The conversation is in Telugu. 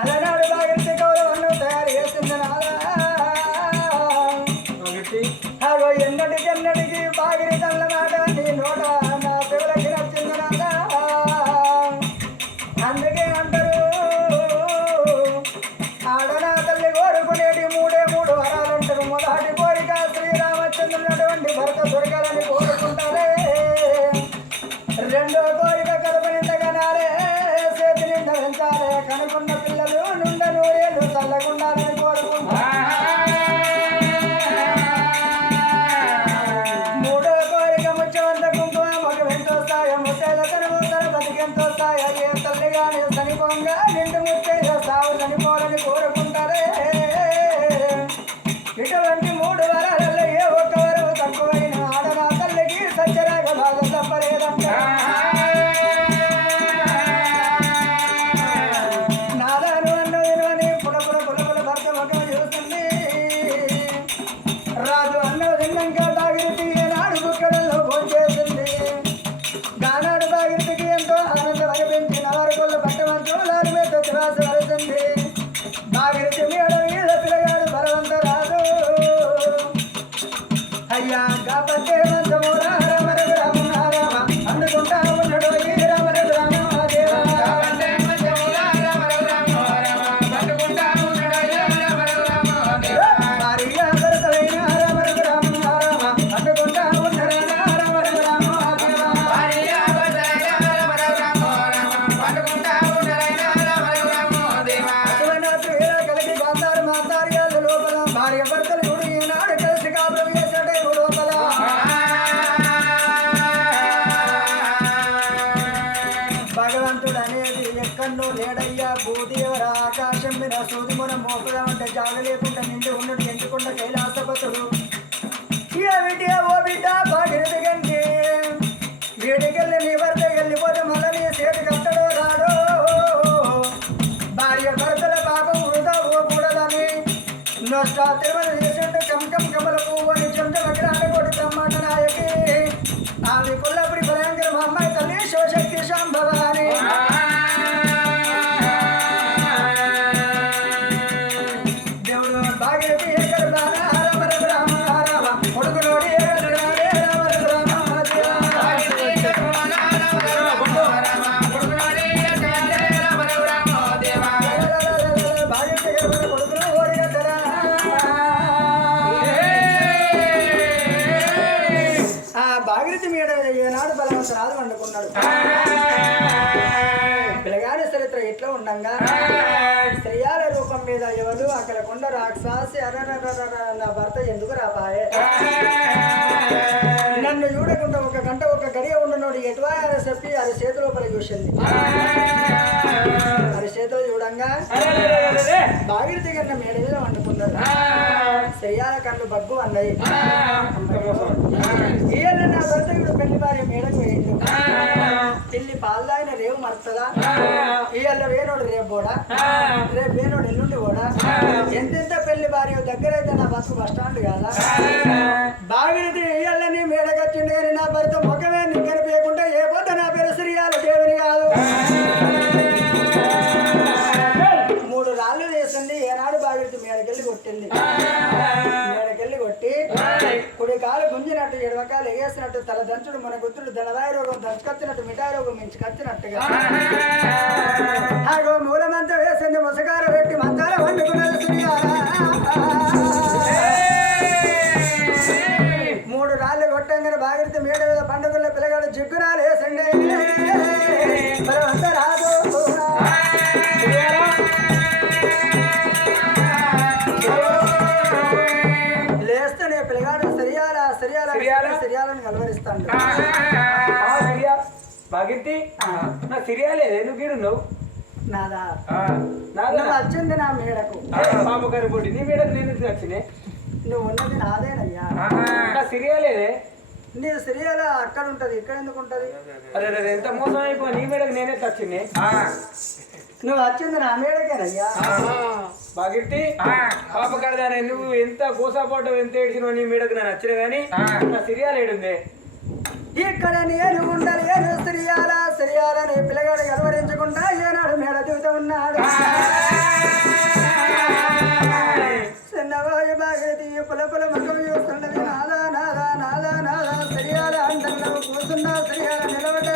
అలనాడు బాగిరితే గౌరవం తయారు చేసింది నాదా అగో ఎన్నటికి ఎన్నటికి బాగిరి తల్ల నాట నీ నోట నా పిల్లలకి నచ్చింది నాదా అందుకే అందరూ ఆడనా తల్లి కోరుకునేటి మూడే మూడు వరాలు అంటారు మొదటి కోరిక శ్రీరామచంద్రునటువంటి భర్త దొరకాలని కోరుకుంటారే. రెండో కోరిక కడుపు నిండా కనాలే చేతి నిండా పెంచాలే కనుకున్న పిల్ల ఇటువంటి మూడు భార్య భర్తలు ఈనాడు కలిసి కాపురం చేశాడే లోపల భగవంతుడు అనేది ఎక్కడో లేడయ్యా భూదేవర ఆకాశం మీద సూదిమున మోపడం అంటే జాగ లేకుండా నిండి ఉన్నట్టు ఎంచుకున్న కైలాసపతుడు ఓ బిడ్డ নটাতে సంవత్సరాలు వండుకున్నాడు. పిల్లగాడి చరిత్ర ఎట్లా ఉండంగా? స్త్రీయాల రూపం మీద ఎవరు అక్కడ కొండ రాక్షసి నా భర్త ఎందుకు రాపాయే నన్ను చూడకుండా ఒక గంట ఒక గడియ ఉండనోడు ఎటువా చెప్పి అది చేతి లోపల చూసింది అది చేతిలో చూడంగా భాగీరథి దగ్గర మేడ మీద వండుకున్నాడు స్త్రీయాల కళ్ళు బగ్గు అన్నది. ఈయన నా భర్త ఇప్పుడు పెళ్ళి భార్య మేడకు వేయండు పెళ్ళి పాల్దాయిన రేవు మరుతుందా ఇవాళ వేనోడు రేపు పోడా? రేపు వేనోడు ఎల్లుండి పోడా? ఎంతెంత పెళ్ళి భార్య దగ్గర అయితే నా బస్సు బస్ స్టాండ్ కాదా వేసింది ఏనాడు బాగిరిది మేడకెళ్ళి కొట్టింది మేడకెళ్ళి కొట్టి కుడి కాలు గుంజినట్టు ఎడవకాలు ఎగేసినట్టు తల దంచుడు మన గుర్తుడు దళదాయి రోగం దంచుకొచ్చినట్టు మిఠాయి రోగం మించుకొచ్చినట్టుగా ఆగో మూలమంతా వేసింది ముసగార పెట్టి మంచాల వండుకున్నది. మూడు రాళ్ళు కొట్టంగానే బాగిరితే మేడ మీద పండుగల పిల్లగాడు జిగ్గురాలు వేసండి. రాదు. సిరియాల? సరియాలని కలవరిస్తాడు భాగ్యతి నా సిరియాలేదే నువ్వు గీడున్నావు? నాదా? నాదా వచ్చింది నా మేడకు. గారి పొడి నీ మీద నేను ఎందుకు వచ్చినాయి నువ్వు ఉన్నది నాదేనయ్యా. నా సిరియాలేదే నీ సిరియాల? అక్కడ ఉంటది ఇక్కడ ఎందుకు ఉంటది? అరే అరే ఎంత మోసం అయిపో నీ మీదకి నేనే వచ్చింది నువ్వు వచ్చింది నా మేడకేనయ్యా? బాగిట్టి పాపకడదానే నువ్వు ఎంత గోసాపాటం ఎంత ఏడిచినావు నీ మీడకు నేను నచ్చిన కానీ నా సిరియాలు ఏడుంది? ఇక్కడ నేను ఉండాలి ఏను సిరియాల సిరియాలని పిల్లగాడు ఎలవరించకుండా ఏనాడు మేడ దిగుతూ ఉన్నాడు. చిన్నవాడు బాగతి పుల పుల ముఖం చూస్తున్నది నాదా నాదా నాదా నాదా సిరియాల అంటున్నావు కూర్చున్నావు సిరియాల నిలబడే